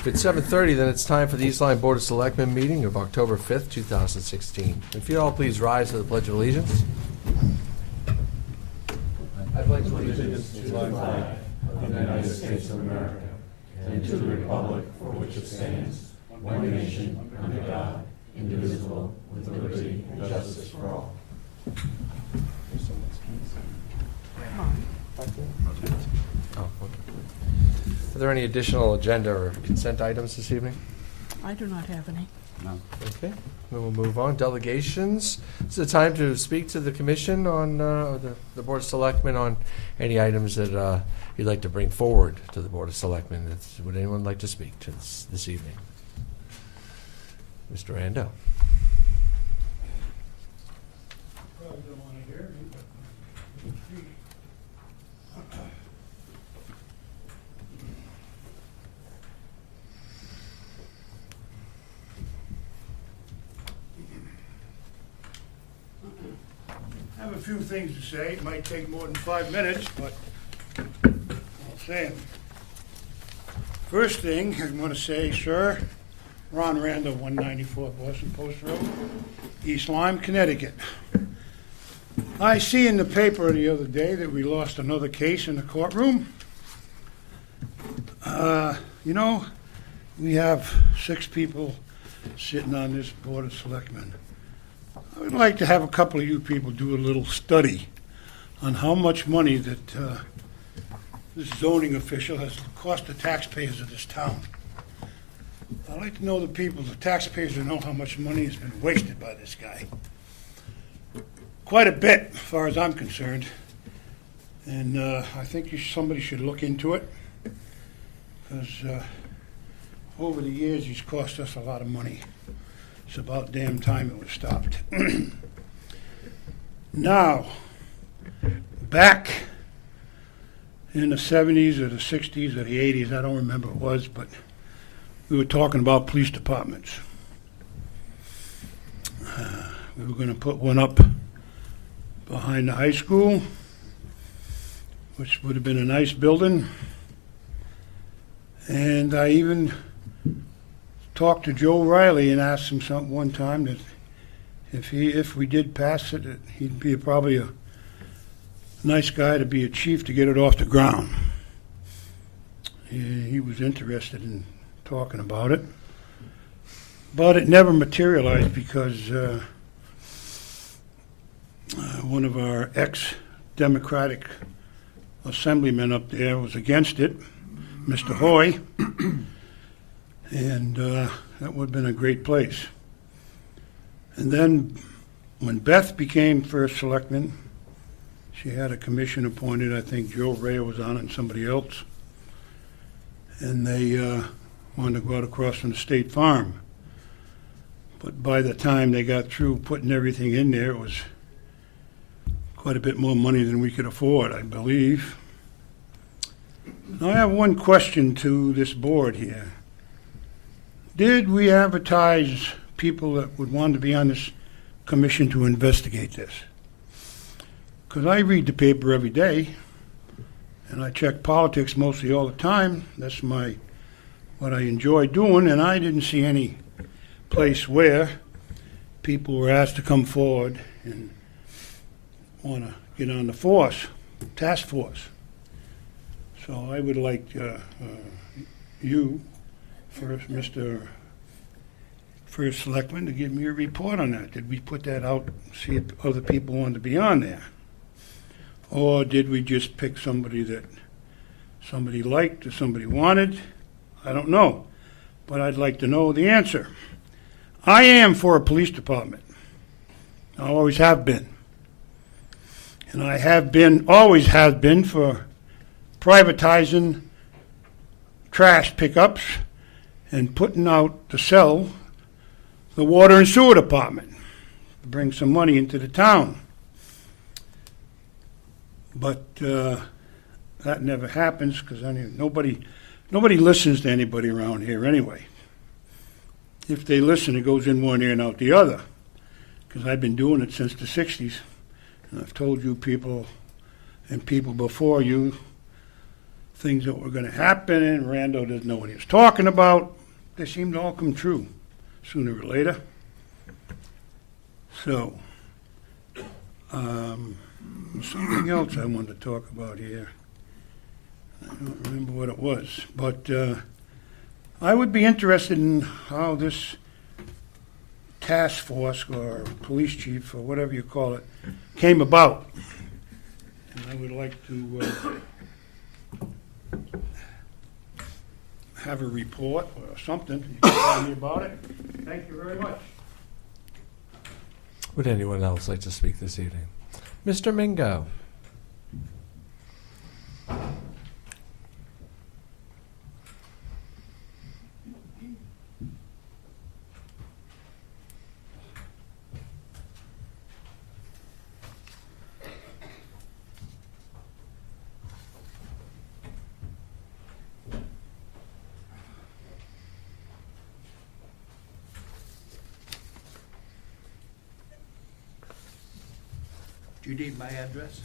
If it's 7:30, then it's time for the East Lyme Board of Selectmen meeting of October 5th, 2016. If you all please rise to the Pledge of Allegiance. I pledge allegiance to the flag of the United States of America and to the republic for which it stands, one nation, under God, indivisible, with liberty and justice for all. Are there any additional agenda or consent items this evening? I do not have any. No. Okay, then we'll move on. Delegations. It's the time to speak to the commission on, the Board of Selectmen on any items that you'd like to bring forward to the Board of Selectmen. Would anyone like to speak to this evening? Mr. Rando. Probably don't want to hear me, but you can speak. I have a few things to say. It might take more than 5 minutes, but I'll say them. First thing I want to say, sir, Ron Randall, 194 Boston Post Road, East Lyme, Connecticut. I see in the paper the other day that we lost another case in the courtroom. We have 6 people sitting on this Board of Selectmen. I would like to have a couple of you people do a little study on how much money that this zoning official has cost the taxpayers of this town. I'd like to know the taxpayers, to know how much money has been wasted by this guy. Quite a bit, as far as I'm concerned. And I think somebody should look into it, because over the years he's cost us a lot of money. It's about damn time it was stopped. Now, back in the 70s or the 60s or the 80s, I don't remember what it was, but we were talking about police departments. We were going to put one up behind the high school, which would have been a nice building. And I even talked to Joe Riley and asked him something one time, that if we did pass it, that he'd be probably a nice guy to be a chief to get it off the ground. He was interested in talking about it, but it never materialized because one of our ex-Democratic assemblymen up there was against it, Mr. Hoy, and that would have been a great place. And then when Beth became first selectman, she had a commission appointed. I think Joe Ray was on it and somebody else, and they wanted to go out across from the State Farm. But by the time they got through putting everything in there, it was quite a bit more money than we could afford, I believe. Now, I have one question to this board here. Did we advertise people that would want to be on this commission to investigate this? Because I read the paper every day, and I check politics mostly all the time. That's what I enjoy doing, and I didn't see any place where people were asked to come forward and want to get on the task force. So I would like you, Mr. First Selectman, to give me a report on that. Did we put that out, see if other people wanted to be on there? Or did we just pick somebody that somebody liked or somebody wanted? I don't know, but I'd like to know the answer. I am for a police department. I always have been. And always have been for privatizing trash pickups and putting out to sell the water and sewer department to bring some money into the town. But that never happens because nobody listens to anybody around here anyway. If they listen, it goes in one ear and out the other, because I've been doing it since the 60s, and I've told you people and people before you things that were going to happen, and Rando doesn't know what he was talking about. They seem to all come true sooner or later. So, something else I wanted to talk about here. I don't remember what it was, but I would be interested in how this task force or police chief or whatever you call it came about. And I would like to have a report or something. You can tell me about it. Thank you very much. Would anyone else like to speak this evening? Mr. Mingo. Do you need my address?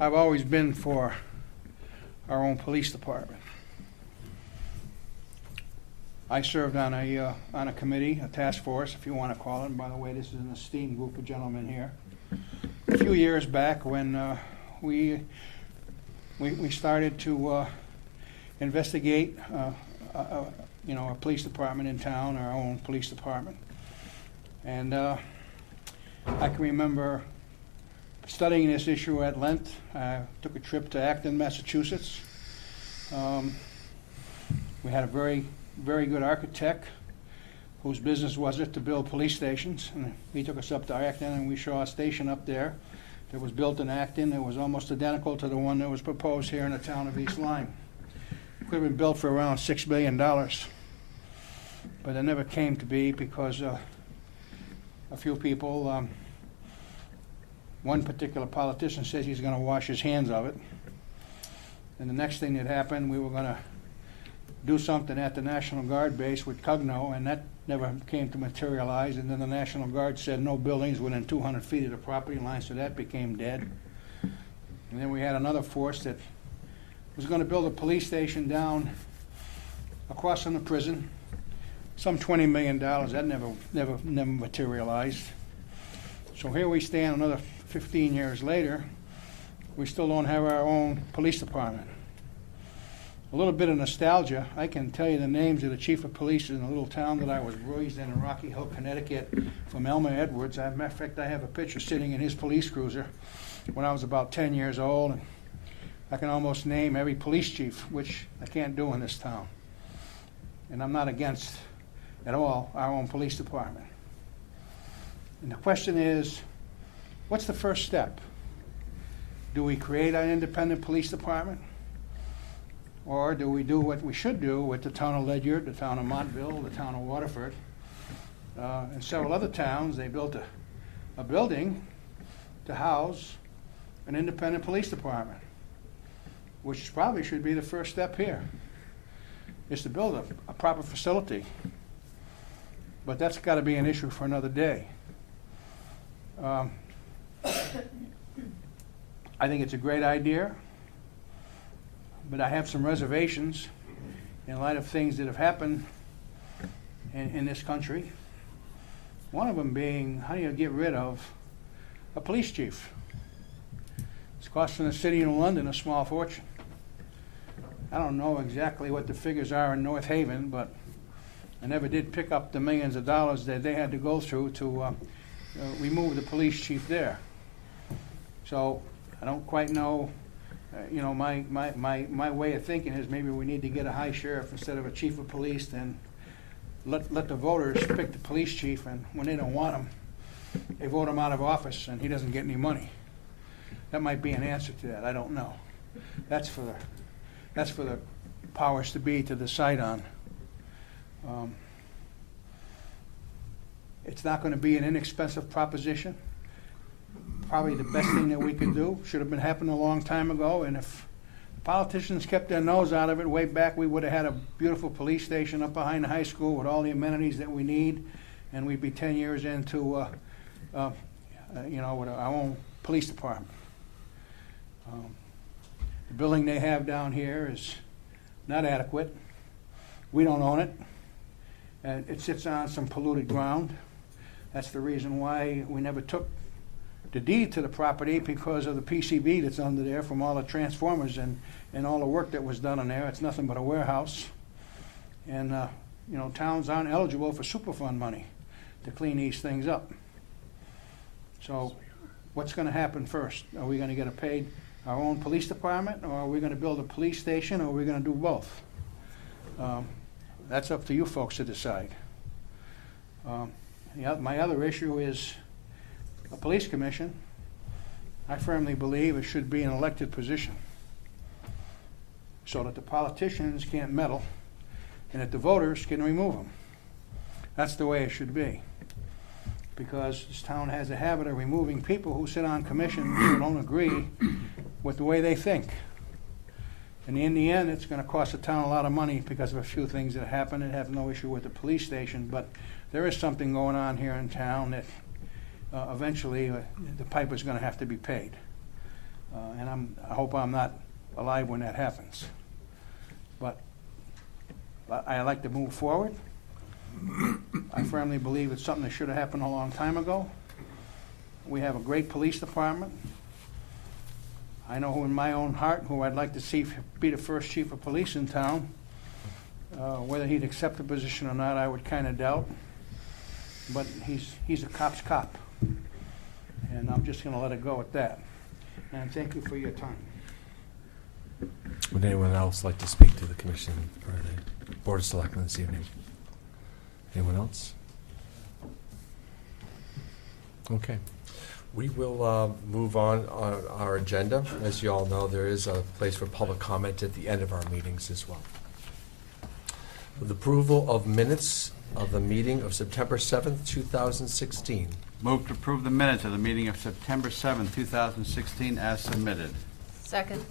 I've always been for our own police department. I served on a committee, a task force, if you want to call it. And by the way, this is an esteemed group of gentlemen here. A few years back, when we started to investigate, a police department in town, our own police department, and I can remember studying this issue at length. I took a trip to Acton, Massachusetts. We had a very, very good architect whose business was it to build police stations. And he took us up to Acton, and we saw a station up there that was built in Acton. It was almost identical to the one that was proposed here in the town of East Lyme. It could have been built for around $6 billion. But it never came to be because a few people, one particular politician says he's going to wash his hands of it. And the next thing that happened, we were going to do something at the National Guard base with Cugno, and that never came to materialize. And then the National Guard said no buildings within 200 feet of the property line, so that became dead. And then we had another force that was going to build a police station down across from the prison, some $20 million. That never materialized. So here we stand another 15 years later. We still don't have our own police department. A little bit of nostalgia. I can tell you the names of the chief of police in the little town that I was raised in Rocky Hill, Connecticut, from Elmer Edwards. As a matter of fact, I have a picture sitting in his police cruiser when I was about 10 years old. And I can almost name every police chief, which I can't do in this town. And I'm not against at all our own police department. And the question is, what's the first step? Do we create an independent police department? Or do we do what we should do with the town of Ledyard, the town of Montville, the town of Waterford, and several other towns? They built a building to house an independent police department, which probably should be the first step here, is to build a proper facility. But that's got to be an issue for another day. I think it's a great idea, but I have some reservations in light of things that have happened in this country. One of them being, how do you get rid of a police chief? It's costing the city of London a small fortune. I don't know exactly what the figures are in North Haven, but I never did pick up the millions of dollars that they had to go through to remove the police chief there. So I don't quite know. My way of thinking is maybe we need to get a high sheriff instead of a chief of police. Then let the voters pick the police chief, and when they don't want him, they vote him out of office, and he doesn't get any money. That might be an answer to that. I don't know. That's for the powers to be to decide on. It's not going to be an inexpensive proposition. Probably the best thing that we could do. Should have been happening a long time ago, and if politicians kept their nose out of it way back, we would have had a beautiful police station up behind the high school with all the amenities that we need, and we'd be 10 years into with our own police department. The building they have down here is not adequate. We don't own it. It sits on some polluted ground. That's the reason why we never took the deed to the property, because of the PCB that's under there from all the transformers and all the work that was done in there. It's nothing but a warehouse. And, towns aren't eligible for Superfund money to clean these things up. So what's going to happen first? Are we going to get paid our own police department, or are we going to build a police station, or are we going to do both? That's up to you folks to decide. My other issue is a police commission. I firmly believe it should be an elected position so that the politicians can't meddle and that the voters can remove them. That's the way it should be. Because this town has a habit of removing people who sit on commissions who don't agree with the way they think. And in the end, it's going to cost the town a lot of money because of a few things that happen. I have no issue with the police station, but there is something going on here in town that eventually the piper's going to have to be paid. And I hope I'm not alive when that happens. But I like to move forward. I firmly believe it's something that should have happened a long time ago. We have a great police department. I know who in my own heart, who I'd like to see be the first chief of police in town. Whether he'd accept the position or not, I would kind of doubt. But he's a cop's cop. And I'm just going to let it go at that. And thank you for your time. Would anyone else like to speak to the commission or the Board of Selectmen this evening? Anyone else? Okay. We will move on our agenda. As you all know, there is a place for public comment at the end of our meetings as well. With approval of minutes of the meeting of September 7th, 2016. Move to approve the minutes of the meeting of September 7th, 2016 as submitted. Second.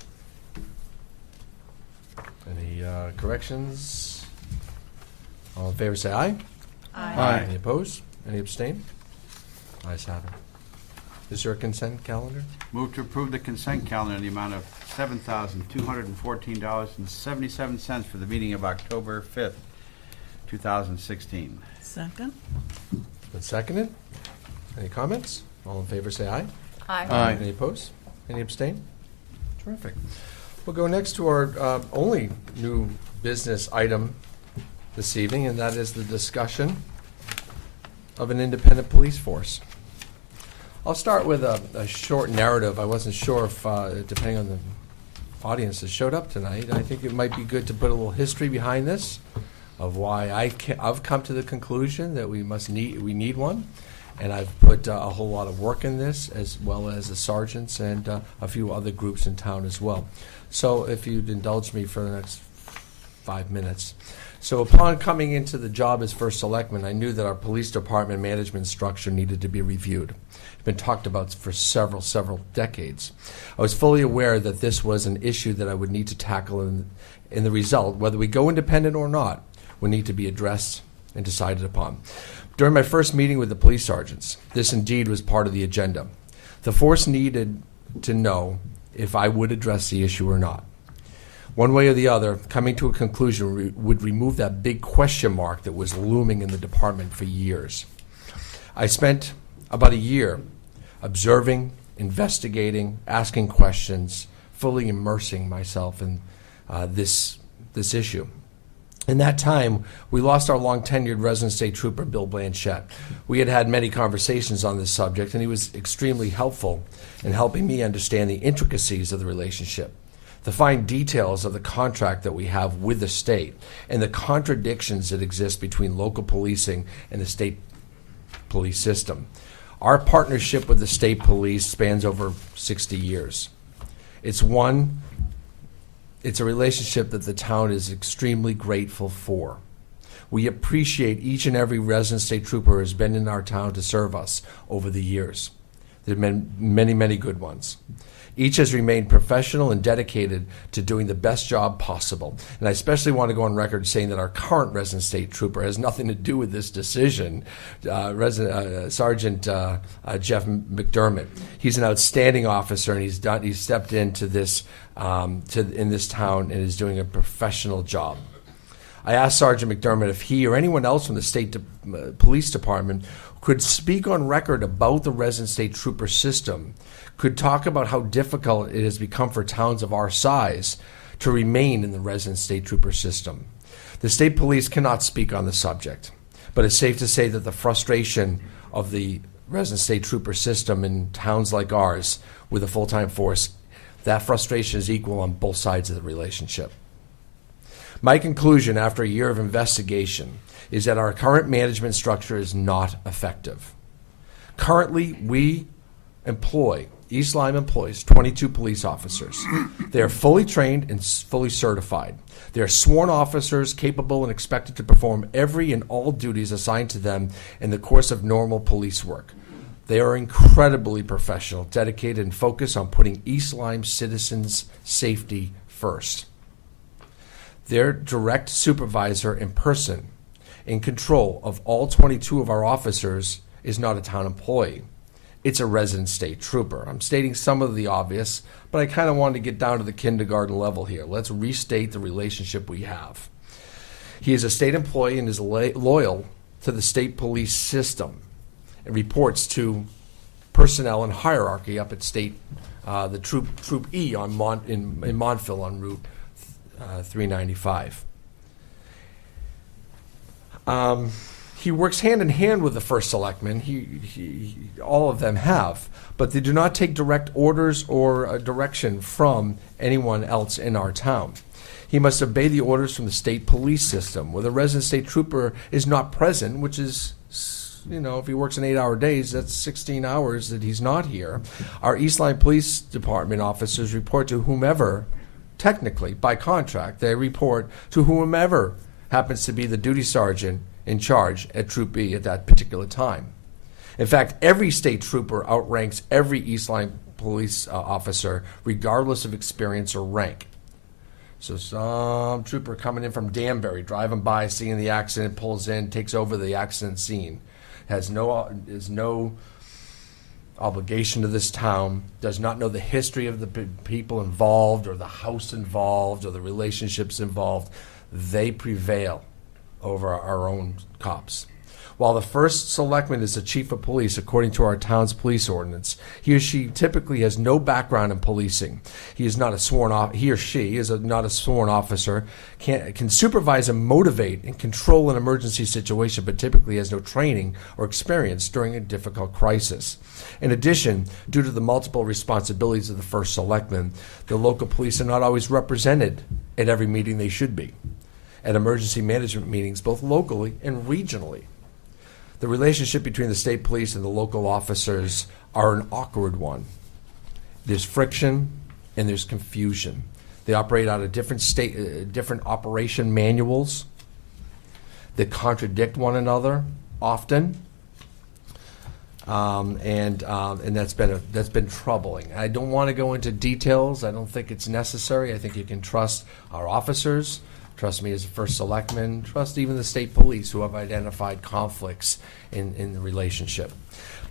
Any corrections? All in favor say aye. Aye. Any opposed? Any abstain? Ayes have it. Is there a consent calendar? Move to approve the consent calendar in the amount of $7,214.77 for the meeting of October 5th, 2016. Second? It's been seconded. Any comments? All in favor say aye. Aye. Any opposed? Any abstain? Terrific. We'll go next to our only new business item this evening, and that is the discussion of an independent police force. I'll start with a short narrative. I wasn't sure if, depending on the audience that showed up tonight, I think it might be good to put a little history behind this of why I've come to the conclusion that we need one. And I've put a whole lot of work in this, as well as the sergeants and a few other groups in town as well. So if you'd indulge me for the next 5 minutes. So upon coming into the job as first selectman, I knew that our police department management structure needed to be reviewed. It's been talked about for several decades. I was fully aware that this was an issue that I would need to tackle, in the result, whether we go independent or not, would need to be addressed and decided upon. During my first meeting with the police sergeants, this indeed was part of the agenda. The force needed to know if I would address the issue or not. One way or the other, coming to a conclusion would remove that big question mark that was looming in the department for years. I spent about a year observing, investigating, asking questions, fully immersing myself in this issue. In that time, we lost our long-tenured resident state trooper, Bill Blanchette. We had had many conversations on this subject, and he was extremely helpful in helping me understand the intricacies of the relationship, the fine details of the contract that we have with the state, and the contradictions that exist between local policing and the state police system. Our partnership with the state police spans over 60 years. It's a relationship that the town is extremely grateful for. We appreciate each and every resident state trooper who has been in our town to serve us over the years. There have been many, many good ones. Each has remained professional and dedicated to doing the best job possible. And I especially want to go on record saying that our current resident state trooper has nothing to do with this decision, Sergeant Jeff McDermott. He's an outstanding officer, and he's stepped into this in this town and is doing a professional job. I asked Sergeant McDermott if he or anyone else from the state police department could speak on record about the resident state trooper system, could talk about how difficult it has become for towns of our size to remain in the resident state trooper system. The state police cannot speak on the subject, but it's safe to say that the frustration of the resident state trooper system in towns like ours with a full-time force, that frustration is equal on both sides of the relationship. My conclusion after a year of investigation is that our current management structure is not effective. Currently, East Lyme employs 22 police officers. They are fully trained and fully certified. They are sworn officers capable and expected to perform every and all duties assigned to them in the course of normal police work. They are incredibly professional, dedicated, and focused on putting East Lyme citizens' safety first. Their direct supervisor in person, in control of all 22 of our officers, is not a town employee. It's a resident state trooper. I'm stating some of the obvious, but I kind of wanted to get down to the kindergarten level here. Let's restate the relationship we have. He is a state employee and is loyal to the state police system and reports to personnel and hierarchy up at state, the Troop E in Montville on Route 395. He works hand in hand with the first selectman. All of them have, but they do not take direct orders or direction from anyone else in our town. He must obey the orders from the state police system, where the resident state trooper is not present, which is, if he works an 8-hour days, that's 16 hours that he's not here. Our East Lyme Police Department officers report to whomever, technically, by contract, they report to whomever happens to be the duty sergeant in charge at Troop E at that particular time. In fact, every state trooper outranks every East Lyme police officer, regardless of experience or rank. So some trooper coming in from Danbury, driving by, seeing the accident, pulls in, takes over the accident scene, has no obligation to this town, does not know the history of the people involved or the house involved or the relationships involved. They prevail over our own cops. While the first selectman is the chief of police, according to our town's police ordinance, he or she typically has no background in policing. He or she is not a sworn officer, can supervise and motivate and control an emergency situation, but typically has no training or experience during a difficult crisis. In addition, due to the multiple responsibilities of the first selectman, the local police are not always represented at every meeting they should be, at emergency management meetings, both locally and regionally. The relationship between the state police and the local officers are an awkward one. There's friction and there's confusion. They operate out of different operation manuals that contradict one another often, and that's been troubling. I don't want to go into details. I don't think it's necessary. I think you can trust our officers. Trust me as a first selectman. Trust even the state police who have identified conflicts in the relationship.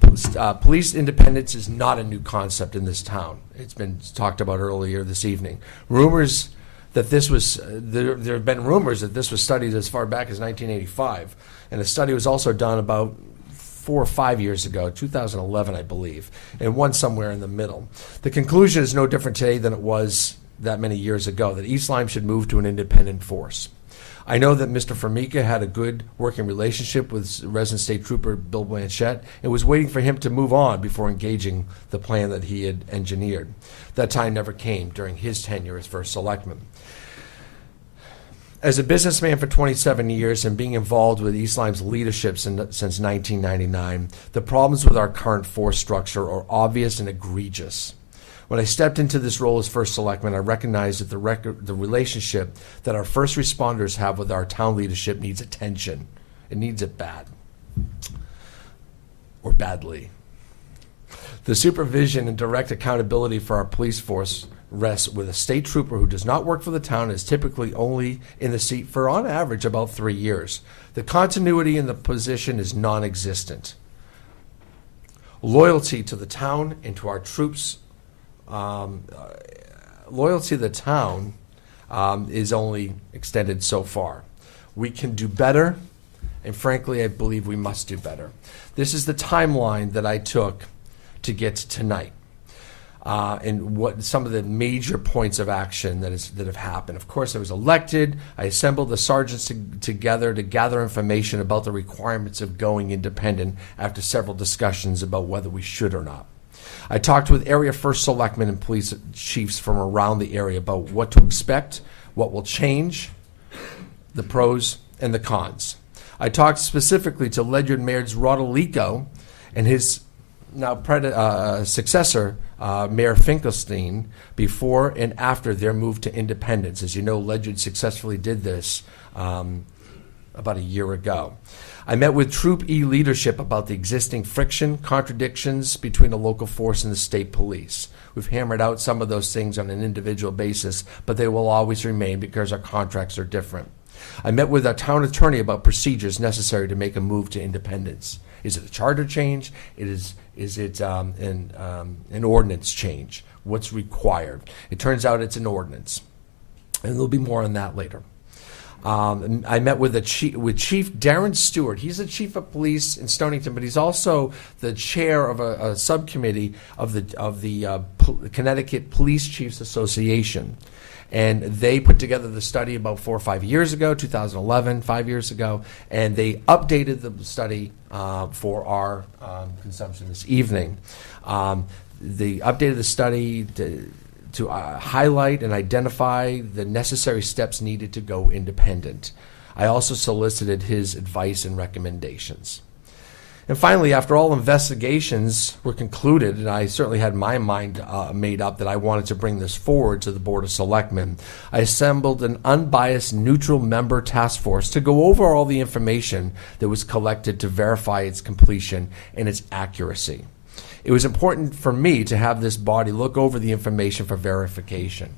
Police independence is not a new concept in this town. It's been talked about earlier this evening. Rumors that this was, there have been rumors that this was studied as far back as 1985. And a study was also done about 4 or 5 years ago, 2011, I believe, and one somewhere in the middle. The conclusion is no different today than it was that many years ago, that East Lyme should move to an independent force. I know that Mr. Formica had a good working relationship with resident state trooper Bill Blanchette and was waiting for him to move on before engaging the plan that he had engineered. That time never came during his tenure as first selectman. As a businessman for 27 years and being involved with East Lyme's leadership since 1999, the problems with our current force structure are obvious and egregious. When I stepped into this role as first selectman, I recognized that the relationship that our first responders have with our town leadership needs attention. It needs it bad, or badly. The supervision and direct accountability for our police force rests with a state trooper who does not work for the town and is typically only in the seat for, on average, about 3 years. The continuity in the position is non-existent. Loyalty to the town and to our troops, loyalty to the town is only extended so far. We can do better, and frankly, I believe we must do better. This is the timeline that I took to get to tonight, and what some of the major points of action that have happened. Of course, I was elected. I assembled the sergeants together to gather information about the requirements of going independent after several discussions about whether we should or not. I talked with area first selectmen and police chiefs from around the area about what to expect, what will change, the pros and the cons. I talked specifically to Ledyard Mayor Rodolico and his now successor, Mayor Finkelstein, before and after their move to independence. As you know, Ledyard successfully did this about a year ago. I met with Troop E leadership about the existing friction, contradictions between the local force and the state police. We've hammered out some of those things on an individual basis, but they will always remain because our contracts are different. I met with our town attorney about procedures necessary to make a move to independence. Is it a charter change? Is it an ordinance change? What's required? It turns out it's an ordinance, and there'll be more on that later. I met with Chief Darren Stewart. He's the chief of police in Stonington, but he's also the chair of a subcommittee of the Connecticut Police Chiefs Association. And they put together the study about 4 or 5 years ago, 2011, 5 years ago, and they updated the study for our consumption this evening. They updated the study to highlight and identify the necessary steps needed to go independent. I also solicited his advice and recommendations. And finally, after all investigations were concluded, and I certainly had my mind made up that I wanted to bring this forward to the Board of Selectmen, I assembled an unbiased, neutral member task force to go over all the information that was collected to verify its completion and its accuracy. It was important for me to have this body look over the information for verification.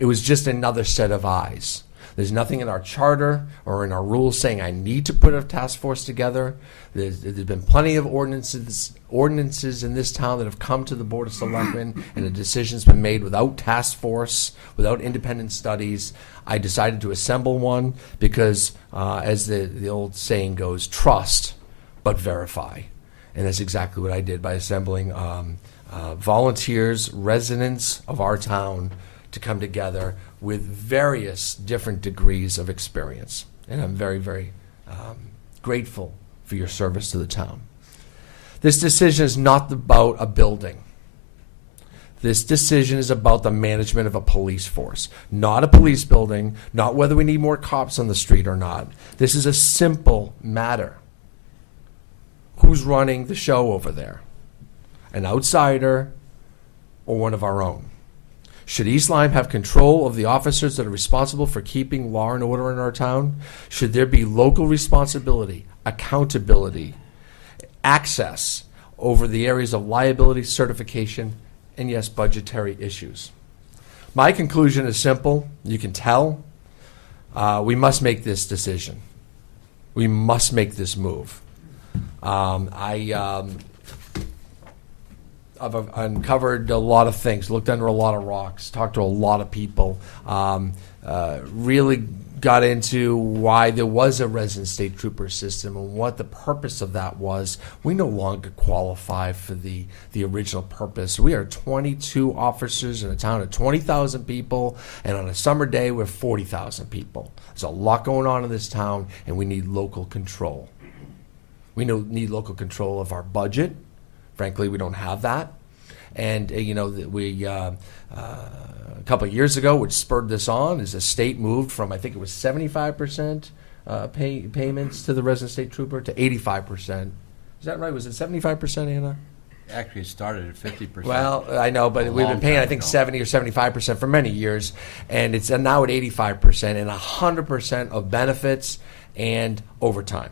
It was just another set of eyes. There's nothing in our charter or in our rules saying I need to put a task force together. There's been plenty of ordinances in this town that have come to the Board of Selectmen, and the decision's been made without task force, without independent studies. I decided to assemble one because, as the old saying goes, trust but verify. And that's exactly what I did by assembling volunteers, residents of our town, to come together with various different degrees of experience. And I'm very, very grateful for your service to the town. This decision is not about a building. This decision is about the management of a police force, not a police building, not whether we need more cops on the street or not. This is a simple matter. Who's running the show over there? An outsider or one of our own? Should East Lyme have control of the officers that are responsible for keeping law and order in our town? Should there be local responsibility, accountability, access over the areas of liability, certification, and yes, budgetary issues? My conclusion is simple. You can tell. We must make this decision. We must make this move. I've uncovered a lot of things, looked under a lot of rocks, talked to a lot of people, really got into why there was a resident state trooper system and what the purpose of that was. We no longer qualify for the original purpose. We are 22 officers in a town of 20,000 people, and on a summer day, we're 40,000 people. There's a lot going on in this town, and we need local control. We need local control of our budget. Frankly, we don't have that. And, we a couple of years ago, which spurred this on, is the state moved from, I think it was 75% payments to the resident state trooper to 85%. Is that right? Was it 75%, Anna? Actually, it started at 50%. Well, I know, but we've been paying, I think, 70 or 75% for many years, and it's now at 85% and 100% of benefits and overtime,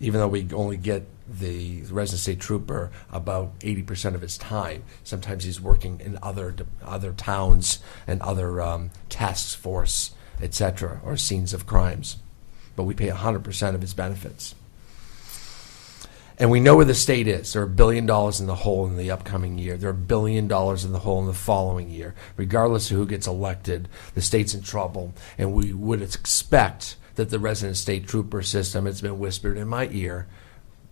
even though we only get the resident state trooper about 80% of his time. Sometimes he's working in other towns and other task force, etc., or scenes of crimes. But we pay 100% of his benefits. And we know where the state is. There are $1 billion in the hole in the upcoming year. There are $1 billion in the hole in the following year. Regardless of who gets elected, the state's in trouble. And we would expect that the resident state trooper system, it's been whispered in my ear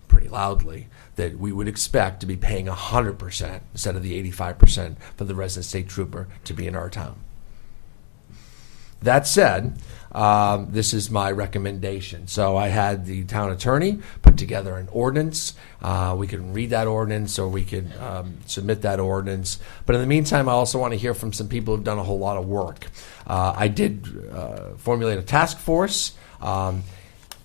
pretty loudly, that we would expect to be paying 100% instead of the 85% for the resident state trooper to be in our town. That said, this is my recommendation. So I had the town attorney put together an ordinance. We can read that ordinance, or we could submit that ordinance. But in the meantime, I also want to hear from some people who've done a whole lot of work. I did formulate a task force.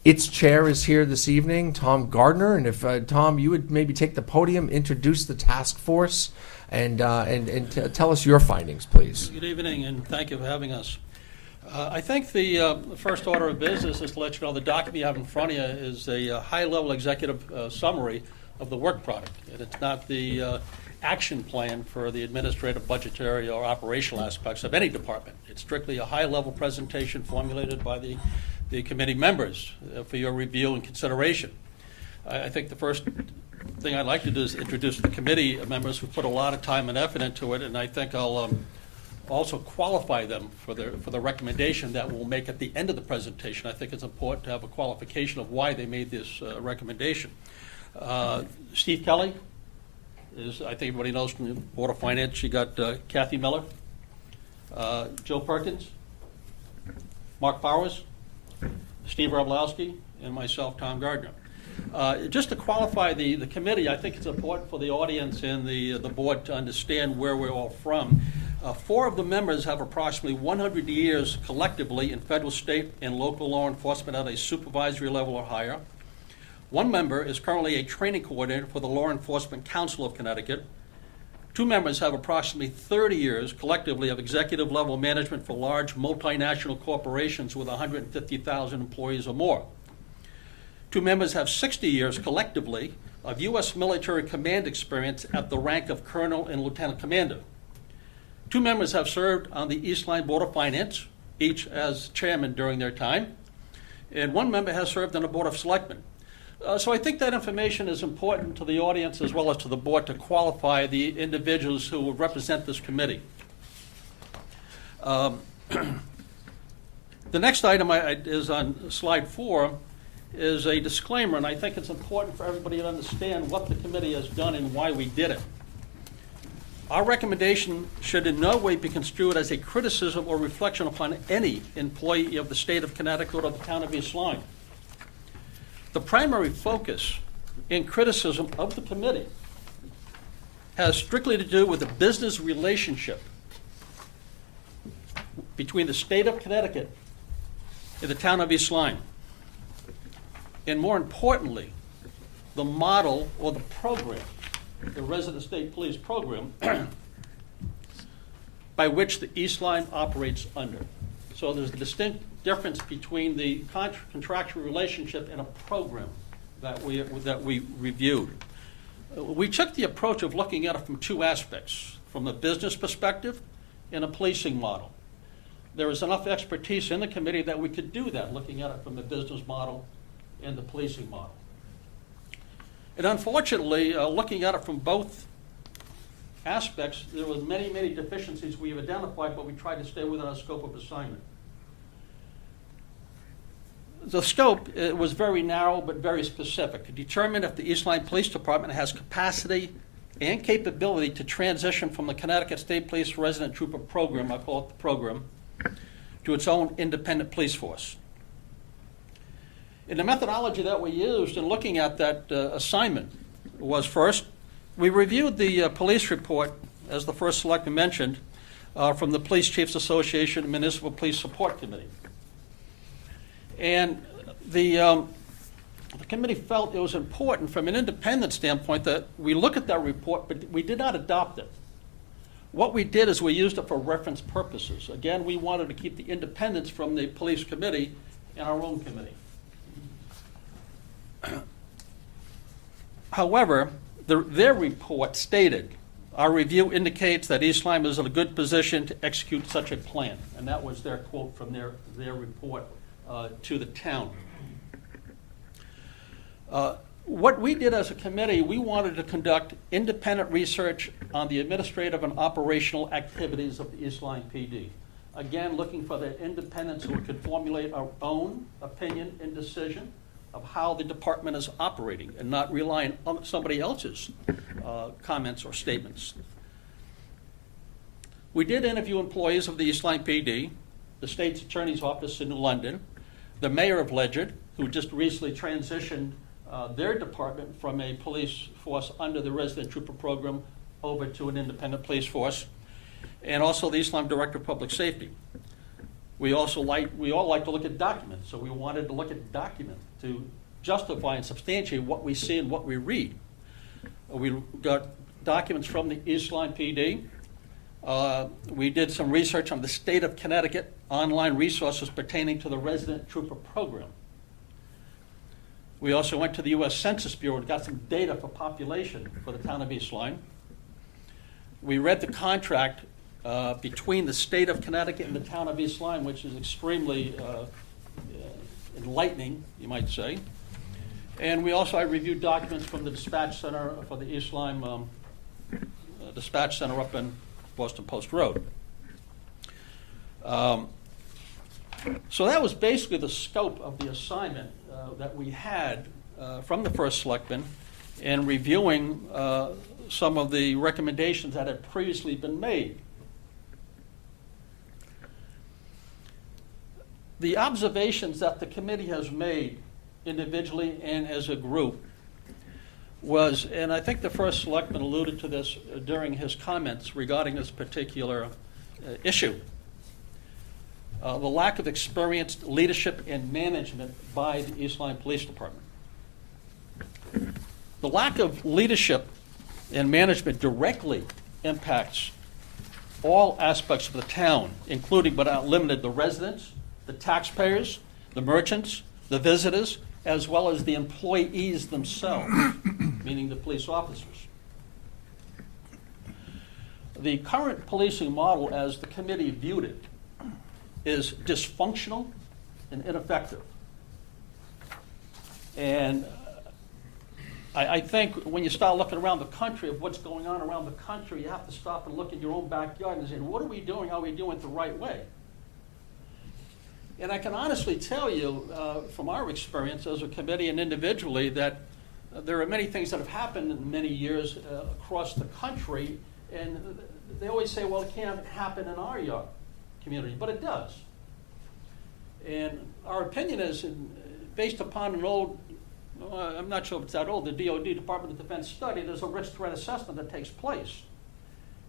Its chair is here this evening, Tom Gardner. And if, Tom, you would maybe take the podium, introduce the task force, and tell us your findings, please. Good evening, and thank you for having us. I think the first order of business is to let you know the document you have in front of you is a high-level executive summary of the work product. And it's not the action plan for the administrative, budgetary, or operational aspects of any department. It's strictly a high-level presentation formulated by the committee members for your review and consideration. I think the first thing I'd like to do is introduce the committee members who put a lot of time and effort into it, and I think I'll also qualify them for the recommendation that we'll make at the end of the presentation. I think it's important to have a qualification of why they made this recommendation. Steve Kelly is, I think everybody knows from the Board of Finance. You got Kathy Miller, Joe Perkins, Mark Powers, Steve Roblowski, and myself, Tom Gardner. Just to qualify the committee, I think it's important for the audience and the board to understand where we're all from. 4 of the members have approximately 100 years collectively in federal, state, and local law enforcement at a supervisory level or higher. 1 member is currently a training coordinator for the Law Enforcement Council of Connecticut. 2 members have approximately 30 years collectively of executive level management for large multinational corporations with 150,000 employees or more. 2 members have 60 years collectively of U.S. military command experience at the rank of colonel and lieutenant commander. 2 members have served on the East Line Board of Finance, each as chairman during their time, and 1 member has served on the Board of Selectmen. So I think that information is important to the audience as well as to the board to qualify the individuals who will represent this committee. The next item is on slide 4, is a disclaimer, and I think it's important for everybody to understand what the committee has done and why we did it. Our recommendation should in no way be construed as a criticism or reflection upon any employee of the state of Connecticut or the town of East Lyme. The primary focus in criticism of the committee has strictly to do with the business relationship between the state of Connecticut and the town of East Lyme. And more importantly, the model or the program, the resident state police program, by which the East Lyme operates under. So there's a distinct difference between the contractual relationship and a program that we reviewed. We took the approach of looking at it from 2 aspects, from a business perspective and a policing model. There was enough expertise in the committee that we could do that, looking at it from the business model and the policing model. And unfortunately, looking at it from both aspects, there were many, many deficiencies we have identified, but we tried to stay within our scope of assignment. The scope was very narrow but very specific, to determine if the East Lyme Police Department has capacity and capability to transition from the Connecticut State Police Resident Trooper Program, I call it the program, to its own independent police force. And the methodology that we used in looking at that assignment was, first, we reviewed the police report, as the first selectman mentioned, from the Police Chiefs Association and Municipal Police Support Committee. And the committee felt it was important from an independent standpoint that we look at that report, but we did not adopt it. What we did is we used it for reference purposes. Again, we wanted to keep the independence from the police committee and our own committee. However, their report stated, "Our review indicates that East Lyme is in a good position to execute such a plan." And that was their quote from their report to the town. What we did as a committee, we wanted to conduct independent research on the administrative and operational activities of the East Lyme PD. Again, looking for the independents who could formulate our own opinion and decision of how the department is operating and not relying on somebody else's comments or statements. We did interview employees of the East Lyme PD, the state's attorney's office in New London, the mayor of Ledyard, who just recently transitioned their department from a police force under the resident trooper program over to an independent police force, and also the East Lyme Director of Public Safety. We all like to look at documents, so we wanted to look at documents to justify and substantiate what we see and what we read. We got documents from the East Lyme PD. We did some research on the state of Connecticut online resources pertaining to the resident trooper program. We also went to the U.S. Census Bureau and got some data for population for the town of East Lyme. We read the contract between the state of Connecticut and the town of East Lyme, which is extremely enlightening, you might say. And I reviewed documents from the dispatch center for the East Lyme dispatch center up in Boston Post Road. So that was basically the scope of the assignment that we had from the first selectman in reviewing some of the recommendations that had previously been made. The observations that the committee has made individually and as a group was, and I think the first selectman alluded to this during his comments regarding this particular issue, the lack of experienced leadership and management by the East Lyme Police Department. The lack of leadership and management directly impacts all aspects of the town, including but not limited the residents, the taxpayers, the merchants, the visitors, as well as the employees themselves, meaning the police officers. The current policing model, as the committee viewed it, is dysfunctional and ineffective. And I think when you start looking around the country of what's going on around the country, you have to stop and look in your own backyard and say, what are we doing? How are we doing it the right way? And I can honestly tell you from our experience as a committee and individually that there are many things that have happened in many years across the country, and they always say, well, it can't happen in our community, but it does. And our opinion is, based upon an old, I'm not sure if it's that old, the DoD, Department of Defense study, there's a risk threat assessment that takes place.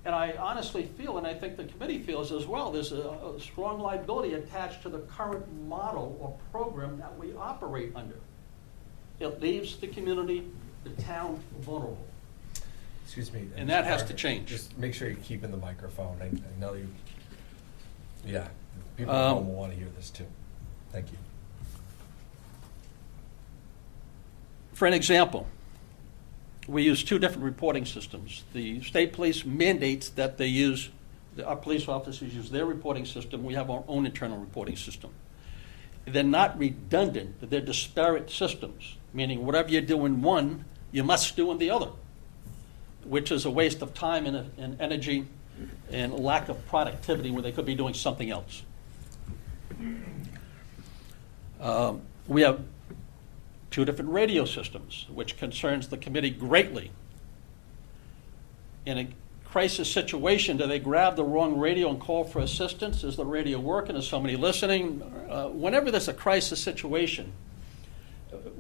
And I honestly feel, and I think the committee feels as well, there's a strong liability attached to the current model or program that we operate under. It leaves the community, the town, vulnerable. Excuse me. And that has to change. Just make sure you keep in the microphone. I know you, yeah, people at home will want to hear this too. Thank you. For an example, we use two different reporting systems. The state police mandates that they use, our police officers use their reporting system. We have our own internal reporting system. They're not redundant, they're disparate systems, meaning whatever you do in one, you must do in the other, which is a waste of time and energy and lack of productivity when they could be doing something else. We have two different radio systems, which concerns the committee greatly. In a crisis situation, do they grab the wrong radio and call for assistance? Is the radio working? Is somebody listening? Whenever there's a crisis situation,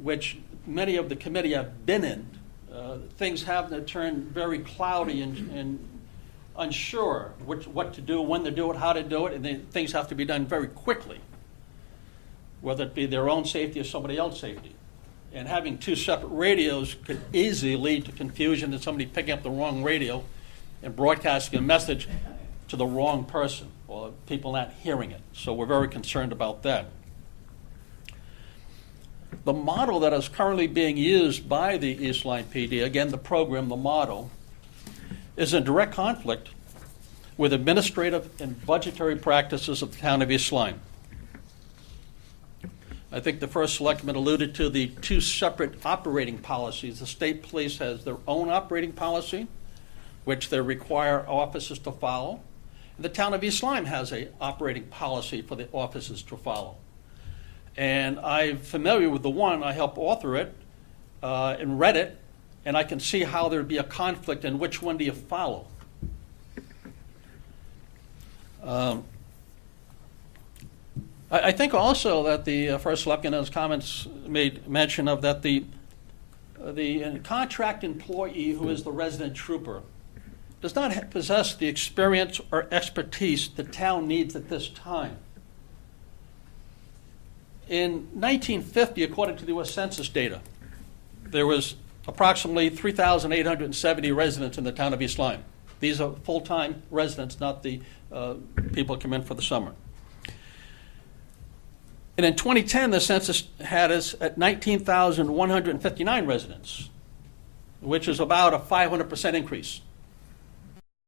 which many of the committee have been in, things have to turn very cloudy and unsure what to do, when to do it, how to do it, and then things have to be done very quickly, whether it be their own safety or somebody else's safety. And having two separate radios could easily lead to confusion and somebody picking up the wrong radio and broadcasting a message to the wrong person or people not hearing it. So we're very concerned about that. the model that is currently being used by the East Lyme PD, again, the program, the model, is in direct conflict with administrative and budgetary practices of the town of East Lyme. I think the first selectman alluded to the two separate operating policies. The state police has their own operating policy, which they require officers to follow. And the town of East Lyme has an operating policy for the officers to follow. And I'm familiar with the one, I helped author it and read it, and I can see how there'd be a conflict in which one do you follow. I think also that the first selectman in his comments made mention of that the contract employee who is the resident trooper does not possess the experience or expertise the town needs at this time. In 1950, according to the U.S. Census data, there was approximately 3,870 residents in the town of East Lyme. These are full-time residents, not the people who come in for the summer. And in 2010, the census had us at 19,159 residents, which is about a 500% increase.